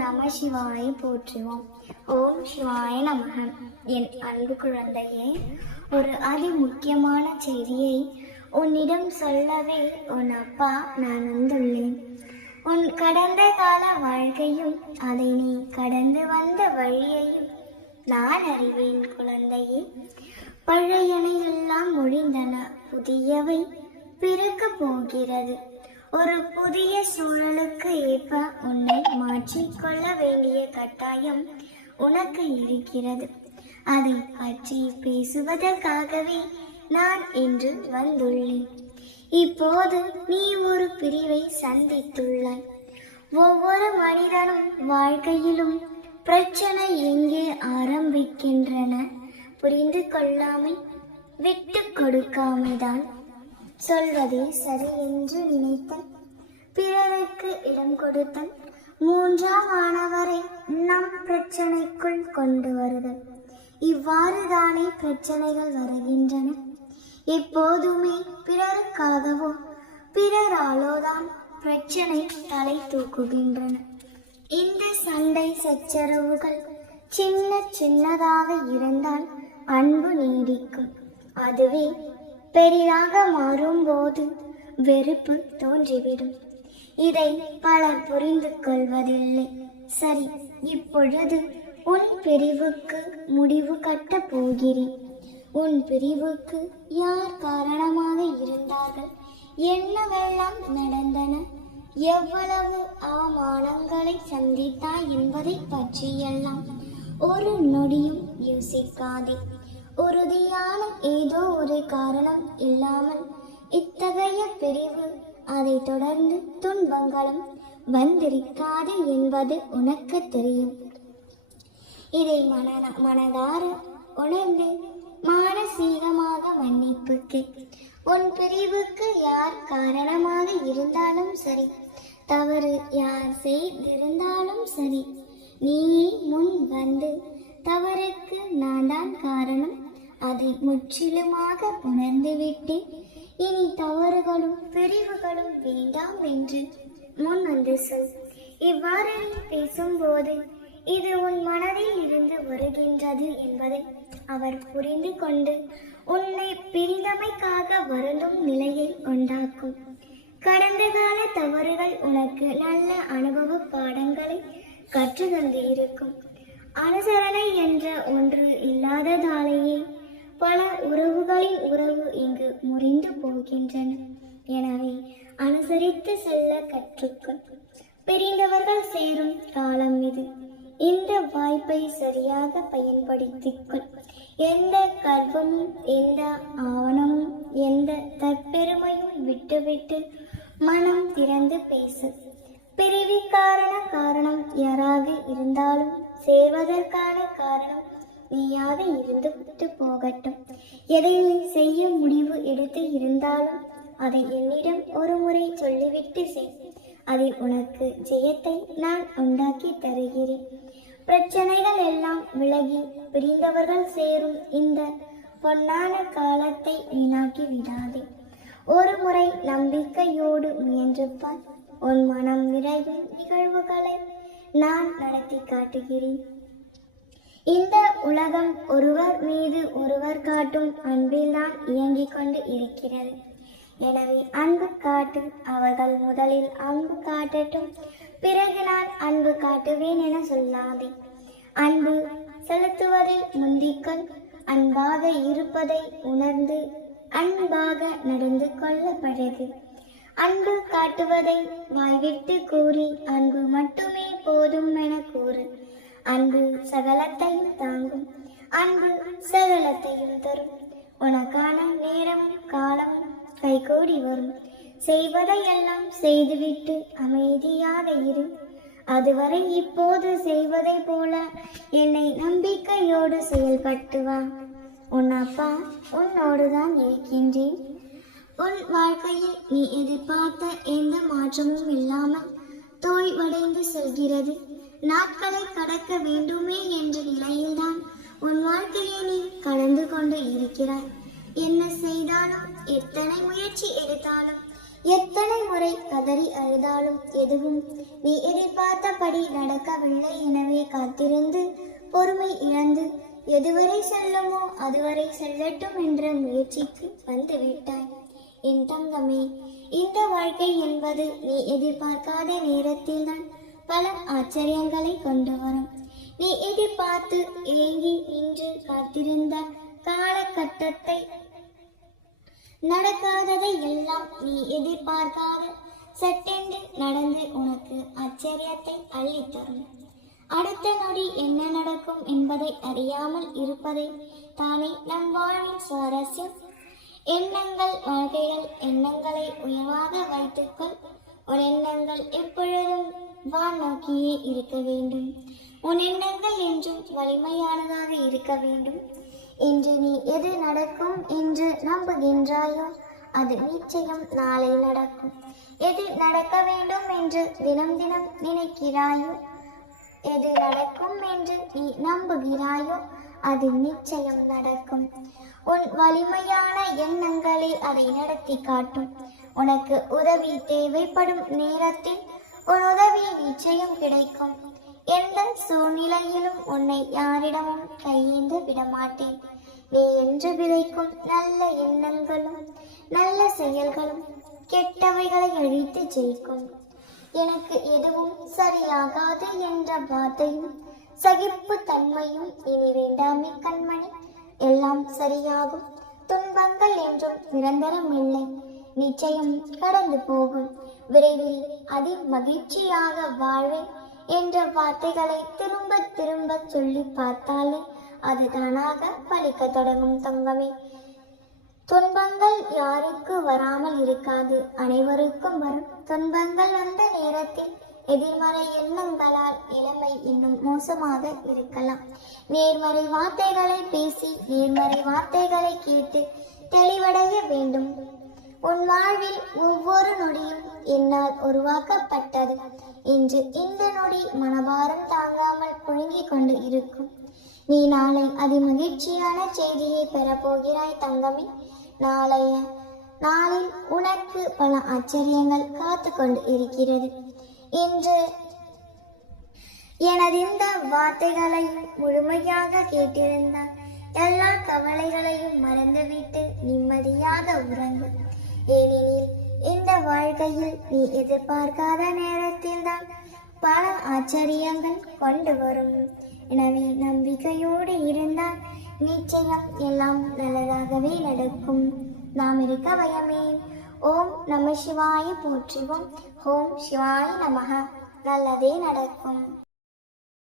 நம சிவாய போற்றுவோம். ஓம் சிவாய நமக. என் அன்பு குழந்தையே, ஒரு அதி முக்கியமான செய்தியை உன்னிடம் சொல்லவே உன் அப்பா நான் வந்துள்ளேன். உன் கடந்த கால வாழ்க்கையும் அதை நீ கடந்து வந்த வழியையும் நான் அறிவேன் குழந்தையே. பழையனையெல்லாம் ஒழிந்தன, புதியவை பிறக்க போகிறது. ஒரு புதிய சூழலுக்கு ஏற்ப உன்னை மாற்றிக்கொள்ள வேண்டிய கட்டாயம் உனக்கு இருக்கிறது. அதை பற்றி பேசுவதற்காகவே நான் இன்று வந்துள்ளேன். இப்போது நீ ஒரு பிரிவை சந்தித்துள்ளாய். ஒவ்வொரு மனிதனும் வாழ்க்கையிலும் பிரச்சனை எங்கே ஆரம்பிக்கின்றன புரிந்து கொள்ளாமை, விட்டு கொடுக்காமைதான். சொல்வதே சரி என்று நினைத்தல், பிறருக்கு இடம் கொடுத்தல், மூன்றாம் ஆனவரை நம் பிரச்சனைக்குள் கொண்டு வருதல், இவ்வாறு தானே பிரச்சனைகள் வருகின்றன. எப்போதுமே பிறருக்காகவோ பிறராலோதான் பிரச்சனை தலை தூக்குகின்றன. இந்த சண்டை சச்சரவுகள் சின்ன சின்னதாக இருந்தால் அன்பு நீடிக்கும். அதுவே பெரிதாக மாறும்போது வெறுப்பு தோன்றிவிடும். இதை பலர் புரிந்து கொள்வதில்லை. சரி, இப்பொழுது உன் பிரிவுக்கு முடிவு கட்டப் போகிறேன். உன் பிரிவுக்கு யார் காரணமாக இருந்தார்கள், என்னவெல்லாம் நடந்தன, எவ்வளவு அவமானங்களை சந்தித்தாய் என்பதை பற்றியெல்லாம் ஒரு நொடியும் யோசிக்காதே. உறுதியான ஏதோ ஒரு காரணம் இல்லாமல் இத்தகைய பிரிவு, அதை தொடர்ந்து துன்பங்களும் வந்திருக்காது என்பது உனக்கு தெரியும். இதை மனதார உணர்ந்து மானசீகமாக மன்னிப்புக்கு உன் பிரிவுக்கு யார் காரணமாக இருந்தாலும் சரி, தவறு யார் செய்திருந்தாலும் சரி, நீயே முன் வந்து தவறுக்கு நான் தான் காரணம், அதை முற்றிலுமாக உணர்ந்துவிட்டேன், இனி தவறுகளும் பிரிவுகளும் வேண்டாம் என்று முன் வந்து சொல். இவ்வாறு பேசும்போது இது உன் மனதில் இருந்து வருகின்றது என்பதை அவர் புரிந்து கொண்டு உன்னை பிரிந்தமைக்காக வருந்தும் நிலையை உண்டாக்கும். கடந்த கால தவறுகள் உனக்கு நல்ல அனுபவ பாடங்களை கற்று தந்து இருக்கும். அனுசரணை என்ற ஒன்று இல்லாததாலேயே பல உறவுகளின் உறவு இங்கு முறிந்து போகின்றன. எனவே அனுசரித்து செல்ல கற்றுக்கொள். பிரிந்தவர்கள் சேரும் காலம் இது. இந்த வாய்ப்பை சரியாக பயன்படுத்திக்கொள். எந்த கர்வமும், எந்த ஆவணமும், எந்த தற்பெருமையும் விட்டுவிட்டு மனம் திறந்து பேசு. பிரிவுக்கான காரணம் யாராக இருந்தாலும் சேர்வதற்கான காரணம் நீயாக இருந்து விட்டு போகட்டும். எதை நீ செய்ய முடிவு எடுத்து இருந்தாலும் அதை என்னிடம் ஒரு முறை சொல்லிவிட்டு செய். அதில் உனக்கு ஜெயத்தை நான் உண்டாக்கி தருகிறேன். பிரச்சனைகள் எல்லாம் விலகி பிரிந்தவர்கள் சேரும் இந்த பொன்னான காலத்தை வீணாக்கி விடாதே. ஒரு முறை நம்பிக்கையோடு முயன்று பார். உன் மனம் நிறையும் நிகழ்வுகளை நான் நடத்தி காட்டுகிறேன். இந்த உலகம் ஒருவர் மீது ஒருவர் காட்டும் அன்பில்தான் இயங்கிக் கொண்டு இருக்கிறது. எனவே அன்பு காட்டு. அவர்கள் முதலில் அன்பு காட்டட்டும், பிறகு நான் அன்பு காட்டுவேன் என சொல்லாதே. அன்பு செலுத்துவதில் முந்திக்கொள். அன்பாக இருப்பதை உணர்ந்து அன்பாக நடந்து கொள்ள பழகு. அன்பு காட்டுவதை வாய்விட்டு கூறி அன்பு மட்டுமே போதும் என கூறு. அன்பு சகலத்தையும் தாங்கும். அன்பு சகலத்தையும் தரும். உனக்கான நேரமும் காலமும் கைகூடி வரும். செய்வதையெல்லாம் செய்துவிட்டு அமைதியாக இரு. அதுவரை இப்போது செய்வதை போல என்னை நம்பிக்கையோடு செயல்பட்டு வா. உன் அப்பா உன்னோடுதான் இருக்கின்றேன். உன் வாழ்க்கையில் நீ எதிர்பார்த்த எந்த மாற்றமும் இல்லாமல் தோய்வடைந்து செல்கிறது. நாட்களை கடக்க வேண்டுமே என்ற நிலையில்தான் உன் வாழ்க்கையை நீ கடந்து கொண்டு இருக்கிறாய். என்ன செய்தாலும், எத்தனை முயற்சி எடுத்தாலும் எத்தனை முறை கதறி அழுதாலும் எதுவும் நீ எதிர்பார்த்தபடி நடக்கவில்லை. எனவே காத்திருந்து பொறுமை இழந்து எதுவரை செல்லுமோ அதுவரை செல்லட்டும் என்ற முயற்சிக்கு வந்து விட்டாய். என் தங்கமே, இந்த வாழ்க்கை என்பது நீ எதிர்பார்க்காத நேரத்தில் தான் பல ஆச்சரியங்களை கொண்டு வரும். நீ எதிர்பார்த்து ஏங்கி நின்று காத்திருந்த காலகட்டத்தை நடக்காததை எல்லாம் நீ எதிர்பார்க்காத சட்டென்று நடந்து உனக்கு ஆச்சரியத்தை அள்ளித்தரும். அடுத்த நொடி என்ன நடக்கும் என்பதை அறியாமல் இருப்பதை தானே நம் வாழ்வின் சுவாரஸ்யம். எண்ணங்கள் வாழ்க்கைகள், எண்ணங்களை உயர்வாக வைத்துக்கொள். உன் எண்ணங்கள் எப்பொழுதும் வான் நோக்கியே இருக்க வேண்டும். உன் எண்ணங்கள் என்றும் வலிமையானதாக இருக்க வேண்டும். இன்று நீ எது நடக்கும் என்று நம்புகின்றாயோ அது நிச்சயம் நாளை நடக்கும். எது நடக்க வேண்டும் என்று தினம் தினம் நினைக்கிறாயோ, எது நடக்கும் என்று நீ நம்புகிறாயோ அது நிச்சயம் நடக்கும். உன் வலிமையான எண்ணங்களே அதை நடத்தி காட்டும். உனக்கு உதவி தேவைப்படும் நேரத்தில் உன் உதவி நிச்சயம் கிடைக்கும். எந்த சூழ்நிலையிலும் உன்னை யாரிடமும் கையேந்த விடமாட்டேன். நீ என்று விதைக்கும் நல்ல எண்ணங்களும் நல்ல செயல்களும் கெட்டவைகளை அழித்து ஜெயிக்கும். எனக்கு எதுவும் சரியாகாது என்ற வார்த்தையும் சகிப்பு தன்மையும் இனி வேண்டாமே கண்மணி. எல்லாம் சரியாகும். துன்பங்கள் என்றும் நிரந்தரம் இல்லை, நிச்சயம் கடந்து போகும். விரைவில் அதி மகிழ்ச்சியாக வாழ்வேன் என்ற வார்த்தைகளை திரும்ப திரும்ப சொல்லி பார்த்தாலே அது தானாக பலிக்க தொடங்கும் தங்கமே. துன்பங்கள் யாருக்கு வராமல் இருக்காது, அனைவருக்கும் வரும். துன்பங்கள் வந்த நேரத்தில் எதிர்மறை எண்ணங்களால் நிலைமை இன்னும் மோசமாக இருக்கலாம். நேர்மறை வார்த்தைகளை பேசி நேர்மறை வார்த்தைகளை கேட்டு தெளிவடைய வேண்டும். உன் வாழ்வில் ஒவ்வொரு நொடியும் என்னால் உருவாக்கப்பட்டது. இன்று இந்த நொடி மனபாரம் தாங்காமல் புழுங்கிக் கொண்டு இருக்கும். நீ நாளை அதிமகிழ்ச்சியான செய்தியை பெறப்போகிறாய் தங்கமே. நாளில் உனக்கு பல ஆச்சரியங்கள் காத்து கொண்டு இருக்கிறது. இன்று எனது இந்த வார்த்தைகளையும் முழுமையாக கேட்டிருந்தால் எல்லா கவலைகளையும் மறந்துவிட்டு நிம்மதியாக உறங்கு. ஏனெனில் இந்த வாழ்க்கையில் நீ எதிர்பார்க்காத நேரத்தில் தான் பல ஆச்சரியங்கள் கொண்டு வரும். எனவே நம்பிக்கையோடு இருந்தால் நிச்சயம் எல்லாம் நல்லதாகவே நடக்கும். நாம் இருக்க பயமே. ஓம் நம சிவாய போற்றுவோம். ஓம் சிவாய நமக. நல்லதே நடக்கும்.